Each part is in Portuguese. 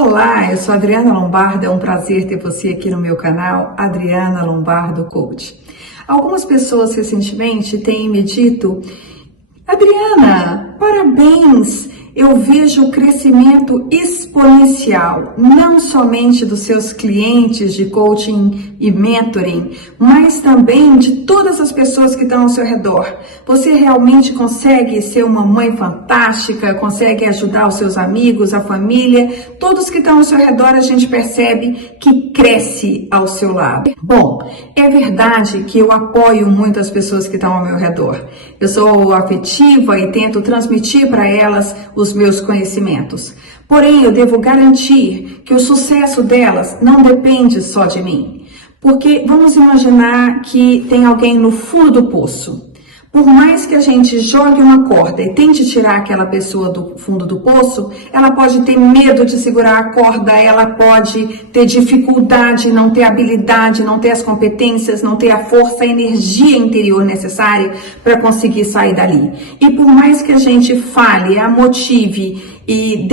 Olá, eu sou Adriana Lombardo, é um prazer ter você aqui no meu canal, Adriana Lombardo Coach. Algumas pessoas recentemente têm me dito: Adriana, parabéns! Eu vejo o crescimento exponencial, não somente dos seus clientes de coaching e mentoring, mas também de todas as pessoas que estão ao seu redor. Você realmente consegue ser uma mãe fantástica, consegue ajudar os seus amigos, a família, todos que estão ao seu redor, a gente percebe que cresce ao seu lado. Bom, é verdade que eu apoio muito as pessoas que estão ao meu redor. Eu sou afetiva e tento transmitir para elas os meus conhecimentos. Porém, eu devo garantir que o sucesso delas não depende só de mim. Porque vamos imaginar que tem alguém no fundo do poço. Por mais que a gente jogue uma corda e tente tirar aquela pessoa do fundo do poço, ela pode ter medo de segurar a corda, ela pode ter dificuldade, não ter habilidade, não ter as competências, não ter a força, a energia interior necessária para conseguir sair dali. E por mais que a gente fale, a motive e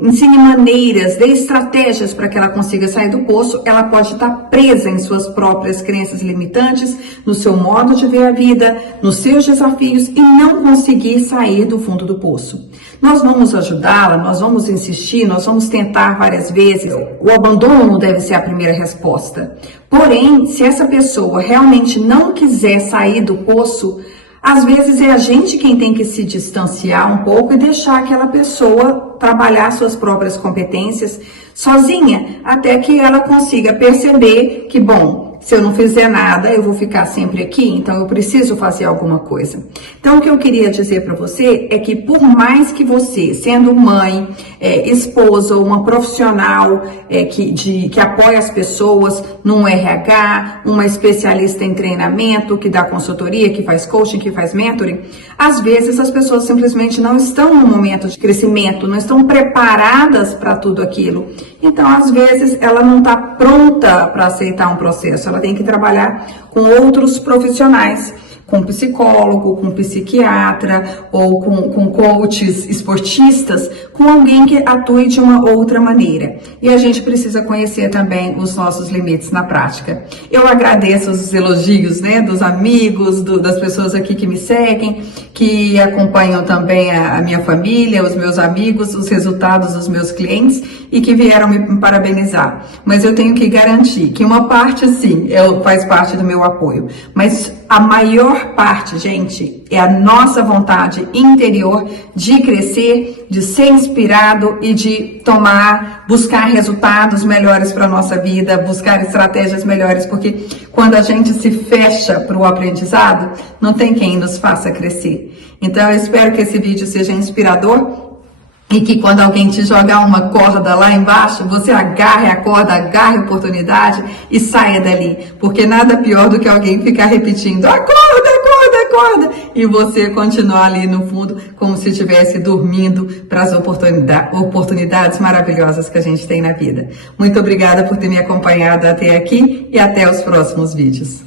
ensine maneiras, dê estratégias para que ela consiga sair do poço, ela pode estar presa em suas próprias crenças limitantes, no seu modo de ver a vida, nos seus desafios e não conseguir sair do fundo do poço. Nós vamos ajudá-la, nós vamos insistir, nós vamos tentar várias vezes. O abandono deve ser a primeira resposta. Porém, se essa pessoa realmente não quiser sair do poço, às vezes é a gente quem tem que se distanciar um pouco e deixar aquela pessoa trabalhar suas próprias competências sozinha, até que ela consiga perceber que, bom, se eu não fizer nada, eu vou ficar sempre aqui, então eu preciso fazer alguma coisa. Então, o que eu queria dizer para você é que por mais que você, sendo mãe, esposa ou uma profissional que apoia as pessoas num RH, uma especialista em treinamento, que dá consultoria, que faz coaching, que faz mentoring, às vezes as pessoas simplesmente não estão no momento de crescimento, não estão preparadas para tudo aquilo. Então, às vezes, ela não está pronta para aceitar um processo, ela tem que trabalhar com outros profissionais, com psicólogo, com psiquiatra ou com coaches esportistas, com alguém que atue de uma outra maneira. E a gente precisa conhecer também os nossos limites na prática. Eu agradeço os elogios, dos amigos, das pessoas aqui que me seguem, que acompanham também a minha família, os meus amigos, os resultados dos meus clientes e que vieram me parabenizar. Mas eu tenho que garantir que uma parte, sim, faz parte do meu apoio, mas a maior parte, gente, é a nossa vontade interior de crescer, de ser inspirado e de buscar resultados melhores para a nossa vida, buscar estratégias melhores, porque quando a gente se fecha para o aprendizado, não tem quem nos faça crescer. Então, eu espero que esse vídeo seja inspirador e que quando alguém te jogar uma corda lá embaixo, você agarre a corda, agarre a oportunidade e saia dali. Porque nada pior do que alguém ficar repetindo, acorda, acorda, acorda, e você continuar ali no fundo como se estivesse dormindo para as oportunidades maravilhosas que a gente tem na vida. Muito obrigada por ter me acompanhado até aqui e até os próximos vídeos.